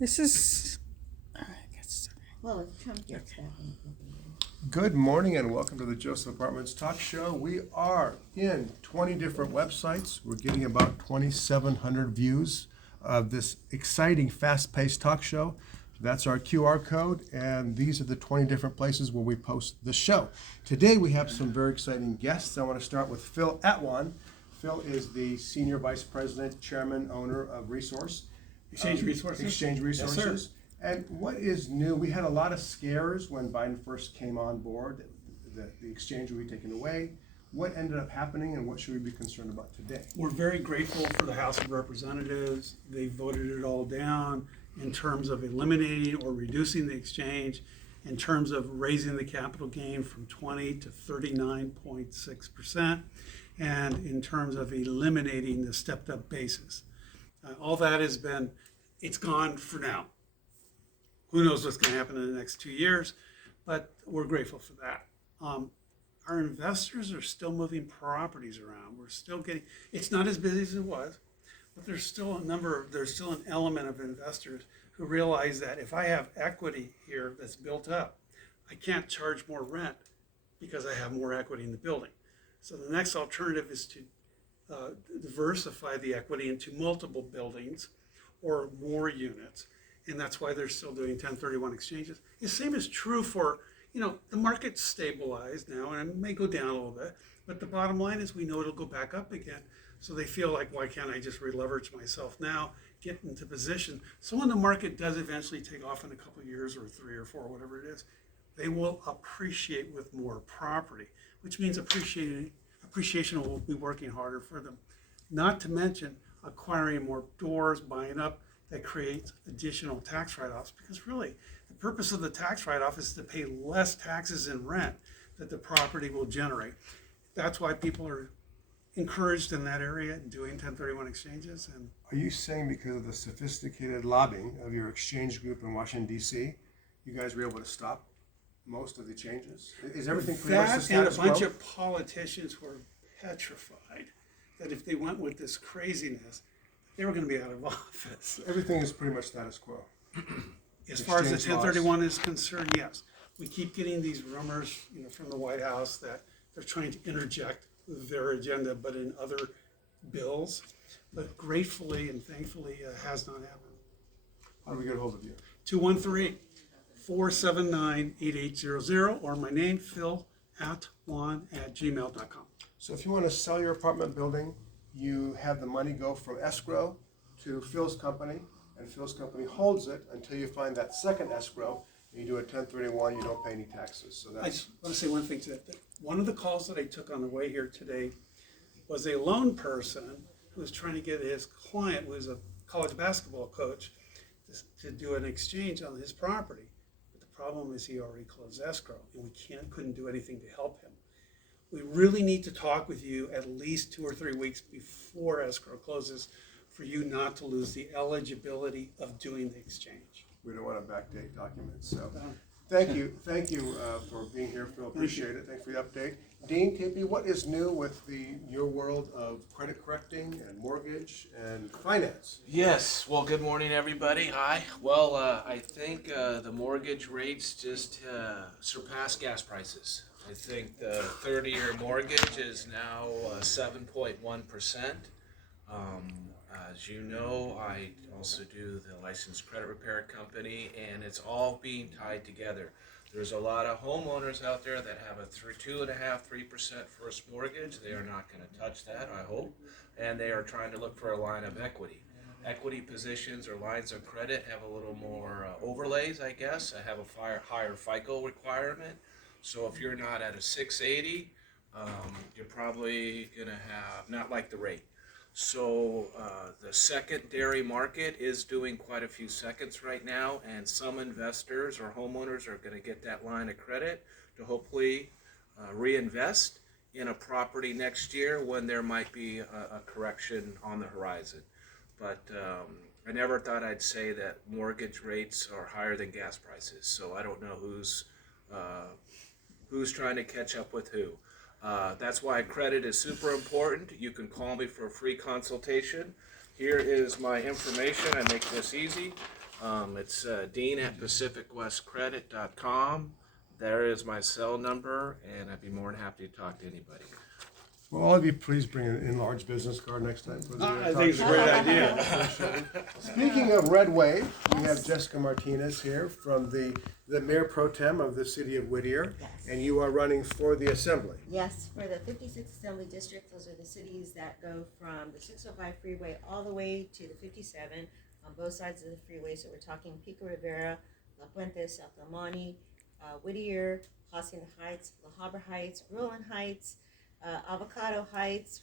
This is. I guess- Well, if Trump gets that one. Good morning and welcome to the Joseph Apartments Talk Show. We are in 20 different websites. We're getting about 2,700 views of this exciting, fast-paced talk show. That's our QR code, and these are the 20 different places where we post the show. Today we have some very exciting guests. I want to start with Phil Atwan. Phil is the Senior Vice President, Chairman, Owner of Resource. Exchange Resources? Exchange Resources. Yes, sir. And what is new? We had a lot of scares when Biden first came on board, that the exchange would be taken away. What ended up happening and what should we be concerned about today? We're very grateful for the House of Representatives. They voted it all down in terms of eliminating or reducing the exchange, in terms of raising the capital gain from 20 to 39.6%, and in terms of eliminating the stepped up basis. All that has been, it's gone for now. Who knows what's going to happen in the next 2 years, but we're grateful for that. Our investors are still moving properties around. We're still getting, it's not as busy as it was, but there's still an element of investors who realize that if I have equity here that's built up, I can't charge more rent because I have more equity in the building. So the next alternative is to diversify the equity into multiple buildings or more units. And that's why they're still doing 1031 exchanges. The same is true for, the market's stabilized now and it may go down a little bit, but the bottom line is we know it'll go back up again. So they feel like, why can't I just re-leverage myself now, get into position? So when the market does eventually take off in a couple of years or 3 or 4, whatever it is, they will appreciate with more property, which means appreciation will be working harder for them. Not to mention acquiring more doors, buying up, that creates additional tax write-offs, because really the purpose of the tax write-off is to pay less taxes in rent that the property will generate. That's why people are encouraged in that area doing 1031 exchanges. And Are you saying because of the sophisticated lobbying of your exchange group in Washington, D.C., you guys were able to stop most of the changes? Is everything pretty much the that and a status bunch quo? of politicians were petrified that if they went with this craziness, they were going to be out of office. Everything is pretty much status quo. As far as the Exchange laws. 1031 is concerned, yes. We keep getting these rumors, from the White House that they're trying to interject their agenda, but in other bills. But gratefully and thankfully, it has not happened. How do we get a hold of you? 213-479-8800, or my name, phil@wan@gmail.com. So if you want to sell your apartment building, you have the money go from escrow to Phil's company, and Phil's company holds it until you find that second escrow, and you do a 1031, you don't pay any taxes. So I that's, just want to say one thing to that. One of the calls that I took on the way here today was a loan person who was trying to get his client, who was a college basketball coach, to do an exchange on his property. But the problem is he already closed escrow, and we couldn't do anything to help him. We really need to talk with you at least 2 or 3 weeks before escrow closes for you not to lose the eligibility of doing the exchange. we don't want to backdate documents. So thank you for being here, Phil. Appreciate it. Thanks for the update. Dean Tippy, what is new with your world of credit correcting and mortgage and finance? Yes, well, good morning, everybody. Hi. Well, I think the mortgage rates just surpassed gas prices. I think the 30-year mortgage is now 7.1%. As you know, I also do the licensed credit repair company, and it's all being tied together. There's a lot of homeowners out there that have a 2.5–3% first mortgage. They are not going to touch that, I hope, and they are trying to look for a line of equity. Equity positions or lines of credit have a little more overlays, I guess. I have a higher FICO requirement. So if you're not at a 680, you're probably going to have, not like the rate. So the secondary market is doing quite a few seconds right now, and some investors or homeowners are going to get that line of credit to hopefully reinvest in a property next year when there might be a correction on the horizon. But I never thought I'd say that mortgage rates are higher than gas prices, so I don't know who's trying to catch up with who. That's why credit is super important. You can call me for a free consultation. Here is my information. I make this easy. It's dean@pacificwestcredit.com. There is my cell number, and I'd be more than happy to talk to anybody. Will all of you please bring an enlarged business card next time for the I talk think it's a show? great idea. Speaking of Red Wave, we have Jessica Martinez here from the Mayor Pro Tem of the City of Whittier, Yes. and you are running for the Assembly. Yes, for the 56th Assembly District, those are the cities that go from the 605 freeway all the way to the 57 on both sides of the freeway. So we're talking Pico Rivera, La Puente, South El Monte, Whittier, Hacienda Heights, La Habra Heights, Roland Heights, Avocado Heights,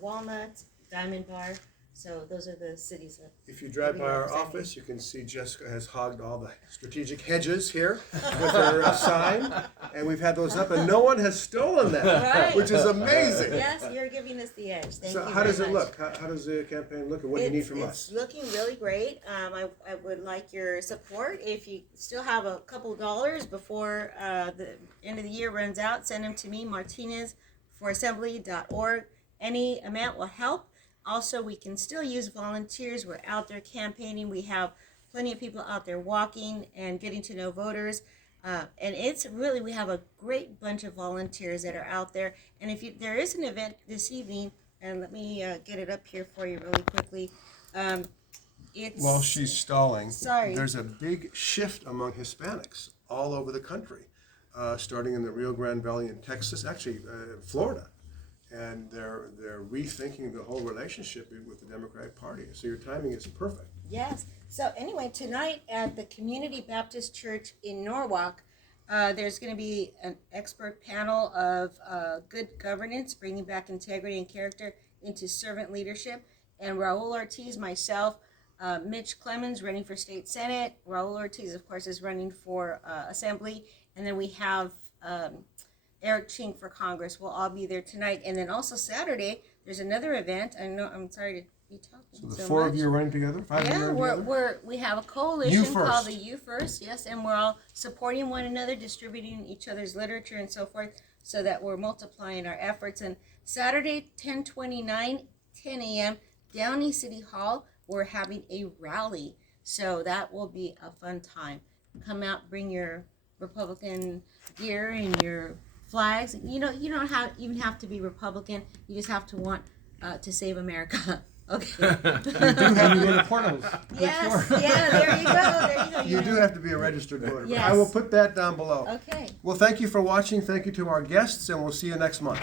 Walnut, Diamond Bar. So those are the cities that. If you drive we by our represent. office, you can see Jessica has hogged all the strategic hedges here with her sign, and we've had those up, and no one has stolen them, Right. which is amazing. Yes, you're giving us the edge. Thank So you how does very it much. look? How does the campaign look, and what do you need from It's us? looking really great. I would like your support. If you still have a couple dollars before the end of the year runs out, send them to me, martinezforassembly.org. Any amount will help. Also, we can still use volunteers. We're out there campaigning. We have plenty of people out there walking and getting to know voters. And it's really, we have a great bunch of volunteers that are out there. And if there is an event this evening, and let me get it up here for you really quickly. It's While she's stalling, Sorry. there's a big shift among Hispanics all over the country, starting in the Rio Grande Valley in Texas, actually Florida. And they're rethinking the whole relationship with the Democratic Party. So your timing is perfect. Yes. So anyway, tonight at the Community Baptist Church in Norwalk, there's going to be an expert panel of good governance, bringing back integrity and character into servant leadership. And Raul Ortiz, myself, Mitch Clemens running for state senate. Raul Ortiz, of course, is running for assembly. And then we have Eric Ching for Congress. We'll all be there tonight. And then also Saturday, there's another event. I know I'm sorry to be talking So the so four much. of you are running together? Five of you Yeah, running together? we have a coalition You First. called the You First, yes, and we're all supporting one another, distributing each other's literature and so forth, so that we're multiplying our efforts. And Saturday, 10/29, 10 a.m., Downey City Hall, we're having a rally. So that will be a fun time. Come out, bring your Republican gear and your flags. You don't even have to be Republican. You just have to want to save America. Okay. And you go to portals. Yes, yeah, there you go, there you go. You do have to be a registered voter. But Yes. I will put that down below. Okay. Well, thank you for watching. Thank you to our guests, and we'll see you next month.